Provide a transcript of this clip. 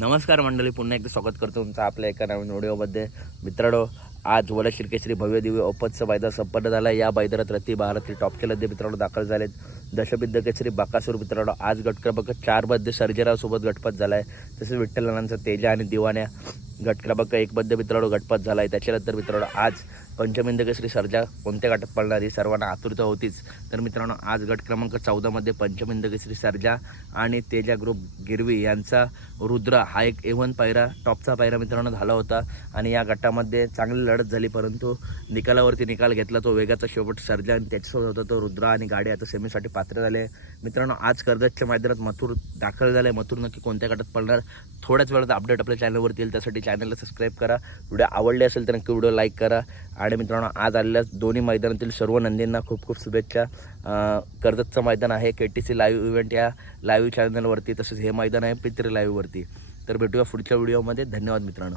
नमस्कार मंडळी पुन्हा एकदा स्वागत करतो तुमचं आपल्या एका नवीन व्हिडिओमध्ये. मित्रांनो आज वला शिरकेश्री भव्य दिव्य ओपतचा मैदान संपन्न झाला आहे. या बायदरात रती भारती टॉप केलं मित्रांनो दाखल झालेत दशबिद्ध केसरी बाकासूर. मित्रांनो आज गट क्रमांक चारमध्ये सर्जेरावसोबत गटपात झाला आहे तसेच विठ्ठलानांचा तेजा आणि दिवाण्या. गट क्रमांक एकमध्ये मित्रांनो गटपात झाला आहे त्याच्यानंतर मित्रांनो आज पंचमिंद सर्जा कोणत्या गटात पडणार ही सर्वांना आतुरता होतीच. तर मित्रांनो आज गट क्रमांक चौदामध्ये पंचमिंद सर्जा आणि तेजा ग्रुप गिरवी यांचा रुद्र हा एक एवन पायरा टॉपचा पायरा मित्रांनो झाला होता. आणि या गटामध्ये चांगली लढत झाली परंतु निकालावरती निकाल घेतला तो वेगाचा शेवट सर्जा आणि त्याच्यासोबत होता तो रुद्र आणि गाडी आता सेमीसाठी पात्र झाले. मित्रांनो आज कर्जतच्या मैदानात मथुर दाखल झाले मथुर नक्की कोणत्या गटात पडणार? थोड्याच वेळात अपडेट आपल्या चॅनलवरती येईल. त्यासाठी चॅनलला सबस्क्राईब करा. व्हिडिओ आवडले असेल तर नक्की व्हिडिओ लाईक करा. आणि मित्रांनो आज आलेल्या दोन्ही मैदानातील सर्व नंदींना खूप खूप शुभेच्छा कर्जतचं मैदान आहे K T C live event या लाईव्ह चॅनलवरती तसेच हे मैदान आहे पित्र लाईव्हवरती तर भेटूया पुढच्या व्हिडिओमध्ये धन्यवाद मित्रांनो.